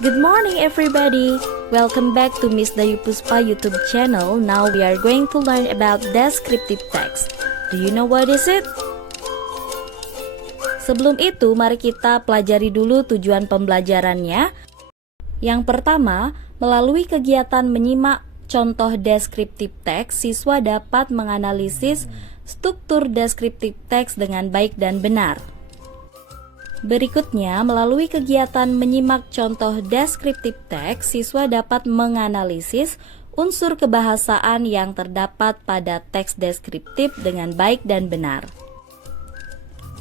Good morning everybody! Welcome back to Miss Dayu Puspa YouTube channel. Now we are going to learn about descriptive text. Do you know what is it? Sebelum itu, mari kita pelajari dulu tujuan pembelajarannya. Yang pertama, melalui kegiatan menyimak contoh descriptive text, siswa dapat menganalisis struktur descriptive text dengan baik dan benar. Berikutnya, melalui kegiatan menyimak contoh descriptive text, siswa dapat menganalisis unsur kebahasaan yang terdapat pada teks deskriptif dengan baik dan benar.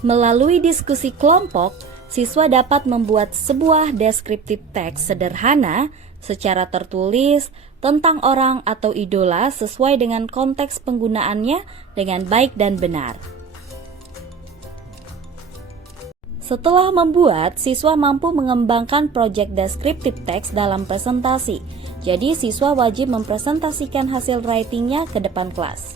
Melalui diskusi kelompok, siswa dapat membuat sebuah deskriptif teks sederhana secara tertulis tentang orang atau idola sesuai dengan konteks penggunaannya dengan baik dan benar. Setelah membuat, siswa mampu mengembangkan proyek descriptive text dalam presentasi. Jadi, siswa wajib mempresentasikan hasil writingnya ke depan kelas.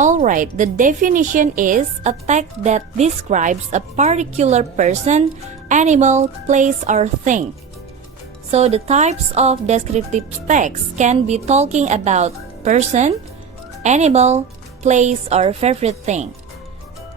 Alright, the definition is a text that describes a particular person, animal, place, or thing. So, the types of descriptive text can be talking about person, animal, place, or favorite thing.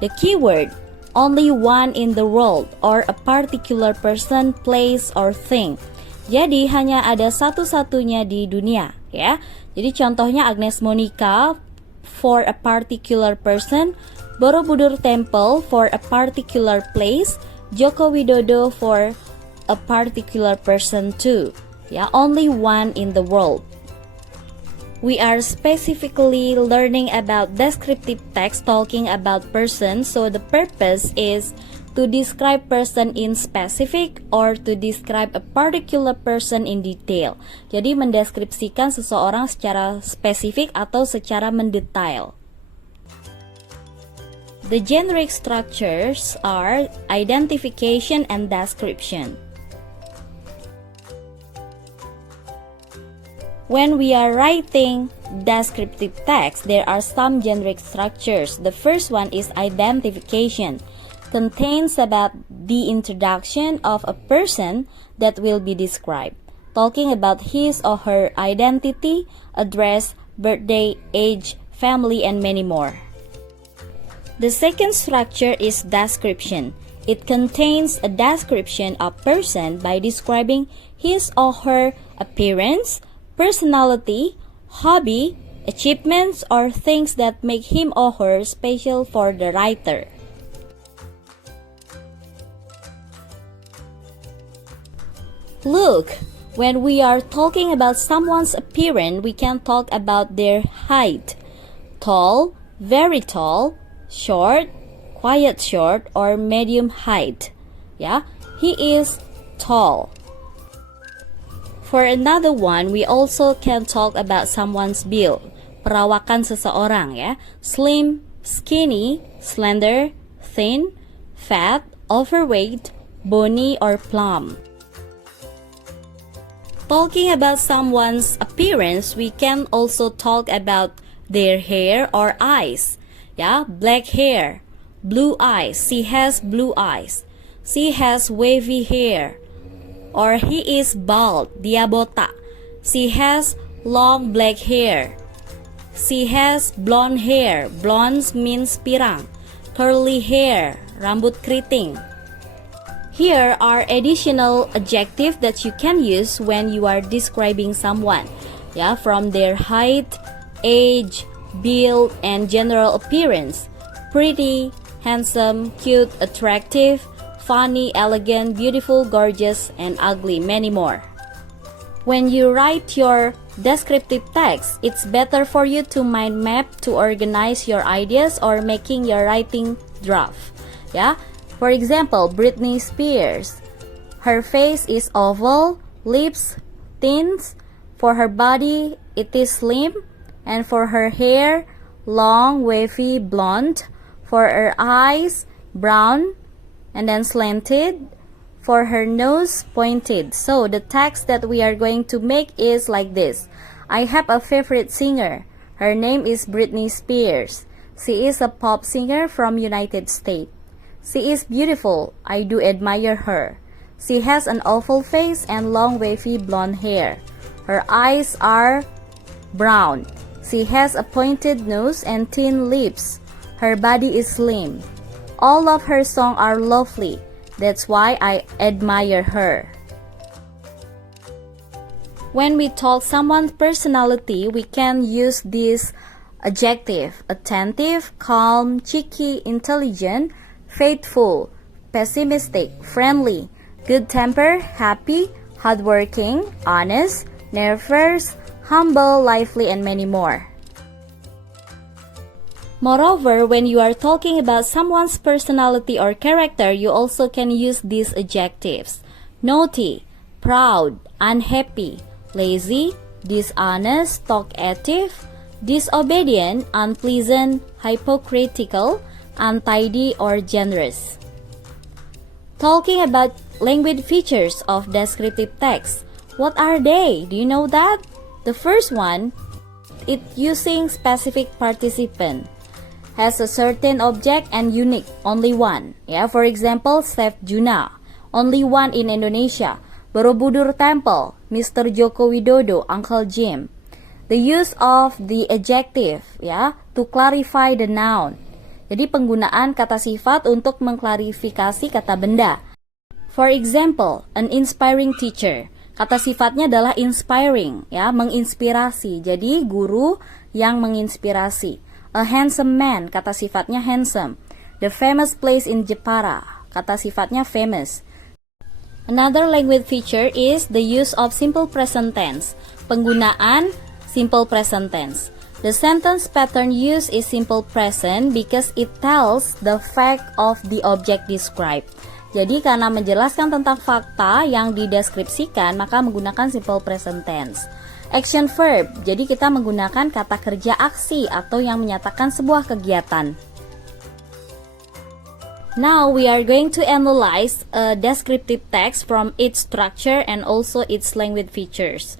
The keyword only one in the world or a particular person, place, or thing. Jadi hanya ada satu-satunya di dunia, ya. Jadi contohnya Agnes Monica for a particular person, Borobudur Temple for a particular place, Joko Widodo for a particular person too. Ya, only one in the world. We are specifically learning about descriptive text talking about person, so the purpose is to describe person in specific or to describe a particular person in detail. Jadi mendeskripsikan seseorang secara spesifik atau secara mendetail. The generic structures are identification and description. When we are writing descriptive text, there are some generic structures. The first one is identification. Contains about the introduction of a person that will be described, talking about his or her identity, address, birthday, age, family, and many more. The second structure is description. It contains a description of person by describing his or her appearance, personality, hobby, achievements, or things that make him or her special for the writer. Look, when we are talking about someone's appearance, we can talk about their height. Tall, very tall, short, quiet short, or medium height. Yeah, he is tall. For another one, we also can talk about someone's build, perawakan seseorang ya, slim, skinny, slender, thin, fat, overweight, bony, or plump. Talking about someone's appearance, we can also talk about their hair or eyes. Yeah, black hair, blue eyes, she has blue eyes, she has wavy hair. Or he is bald, dia botak. She has long black hair. She has blonde hair. Blonde means pirang. Curly hair, rambut keriting. Here are additional adjectives that you can use when you are describing someone. Yeah, from their height, age, build, and general appearance. Pretty, handsome, cute, attractive, funny, elegant, beautiful, gorgeous, and ugly, many more. When you write your descriptive text, it's better for you to mind map to organize your ideas or making your writing draft. Yeah? For example, Britney Spears. Her face is oval, lips thin, for her body it is slim, and for her hair, long, wavy, blonde, for her eyes, brown, and then slanted, for her nose, pointed. So the text that we are going to make is like this. I have a favorite singer. Her name is Britney Spears. She is a pop singer from United States. She is beautiful. I do admire her. She has an oval face and long wavy blonde hair. Her eyes are brown. She has a pointed nose and thin lips. Her body is slim. All of her songs are lovely. That's why I admire her. When we talk someone's personality, we can use this adjective: attentive, calm, cheeky, intelligent, faithful, pessimistic, friendly, good temper, happy, hardworking, honest, nervous, humble, lively, and many more. Moreover, when you are talking about someone's personality or character, you also can use these adjectives: naughty, proud, unhappy, lazy, dishonest, talkative, disobedient, unpleasant, hypocritical, untidy, or generous. Talking about language features of descriptive text, what are they? Do you know that? The first one, it using specific participant, has a certain object and unique, only one. Yeah, for example, Chef Juna, only one in Indonesia. Borobudur Temple, Mr. Joko Widodo, Uncle Jim. The use of the adjective, ya, to clarify the noun. Jadi penggunaan kata sifat untuk mengklarifikasi kata benda. For example, an inspiring teacher. Kata sifatnya adalah inspiring, ya, menginspirasi. Jadi guru yang menginspirasi. A handsome man, kata sifatnya handsome. The famous place in Jepara, kata sifatnya famous. Another language feature is the use of simple present tense. Penggunaan simple present tense. The sentence pattern used is simple present because it tells the fact of the object described. Jadi karena menjelaskan tentang fakta yang dideskripsikan, maka menggunakan simple present tense. Action verb, jadi kita menggunakan kata kerja aksi atau yang menyatakan sebuah kegiatan. Now we are going to analyze a descriptive text from its structure and also its language features.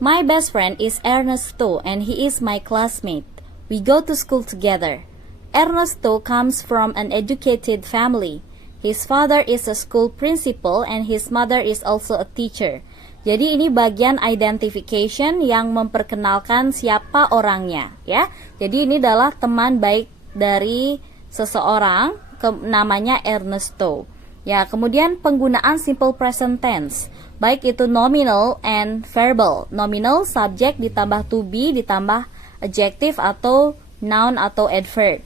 My best friend is Ernesto and he is my classmate. We go to school together. Ernesto comes from an educated family. His father is a school principal and his mother is also a teacher. Jadi ini bagian identification yang memperkenalkan siapa orangnya, ya. Jadi ini adalah teman baik dari seseorang, namanya Ernesto. Ya, kemudian penggunaan simple present tense, baik itu nominal and verbal. Nominal subject ditambah to be ditambah adjective atau noun atau adverb.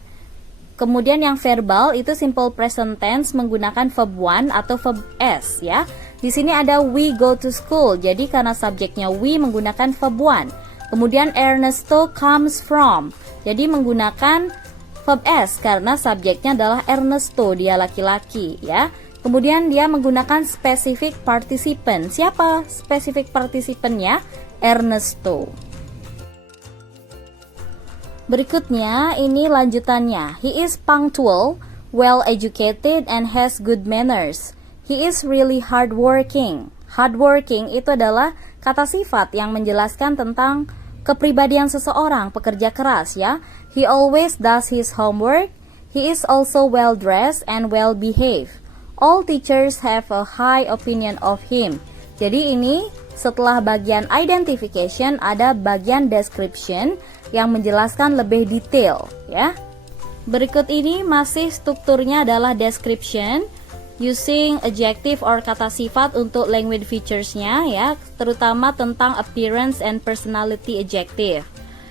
Kemudian yang verbal itu simple present tense menggunakan verb one atau verb s, ya. Di sini ada we go to school. Jadi karena subjeknya we menggunakan verb one. Kemudian Ernesto comes from. Jadi menggunakan verb s karena subjeknya adalah Ernesto, dia laki-laki, ya. Kemudian dia menggunakan specific participant. Siapa specific participannya? Ernesto. Berikutnya ini lanjutannya. He is punctual, well educated, and has good manners. He is really hardworking. Hardworking itu adalah kata sifat yang menjelaskan tentang kepribadian seseorang, pekerja keras, ya. He always does his homework. He is also well dressed and well behaved. All teachers have a high opinion of him. Jadi ini setelah bagian identification ada bagian description yang menjelaskan lebih detail, ya. Berikut ini masih strukturnya adalah description using adjective or kata sifat untuk language features-nya, ya, terutama tentang appearance and personality adjective.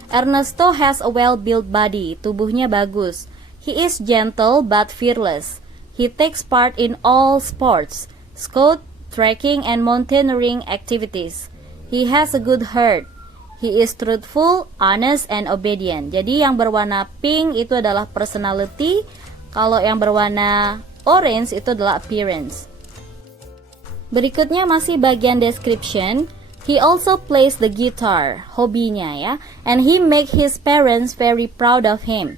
Ernesto has a well-built body, tubuhnya bagus. He is gentle but fearless. He takes part in all sports, scout, trekking, and mountaineering activities. He has a good heart. He is truthful, honest, and obedient. Jadi yang berwarna pink itu adalah personality, kalau yang berwarna orange itu adalah appearance. Berikutnya masih bagian description. He also plays the guitar, hobinya, ya, and he make his parents very proud of him.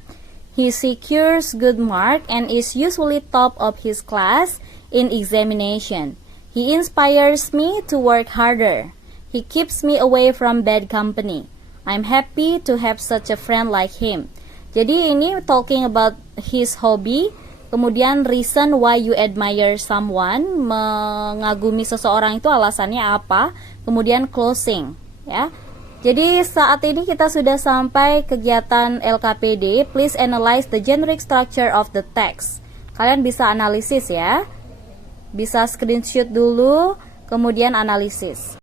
He secures good mark and is usually top of his class in examination. He inspires me to work harder. He keeps me away from bad company. I'm happy to have such a friend like him. Jadi ini talking about his hobby. kemudian reason why you admire someone, mengagumi seseorang itu alasannya apa, kemudian closing, ya. Jadi saat ini kita sudah sampai kegiatan LKPD. Please analyze the generic structure of the text. Kalian bisa analisis ya. Bisa screenshot dulu, kemudian analisis.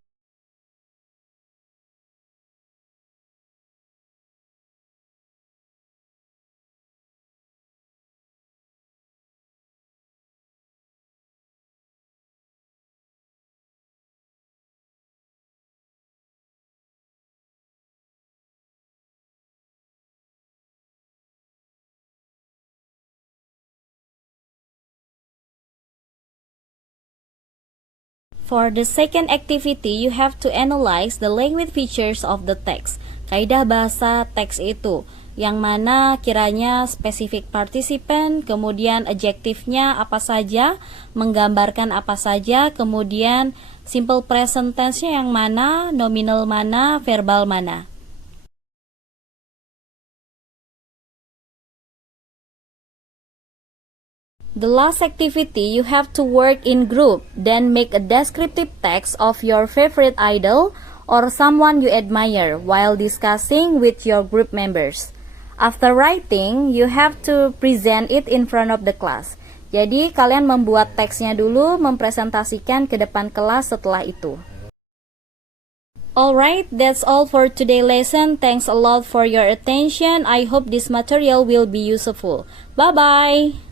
For the second activity, you have to analyze the language features of the text. Kaidah bahasa teks itu, yang mana kiranya spesifik partisipan, kemudian adjektifnya apa saja, menggambarkan apa saja, kemudian simple present tense-nya yang mana, nominal mana, verbal mana. The last activity, you have to work in group, then make a descriptive text of your favorite idol or someone you admire while discussing with your group members. After writing, you have to present it in front of the class. Jadi kalian membuat teksnya dulu, mempresentasikan ke depan kelas setelah itu. Alright, that's all for today's lesson. Thanks a lot for your attention. I hope this material will be useful. Bye-bye!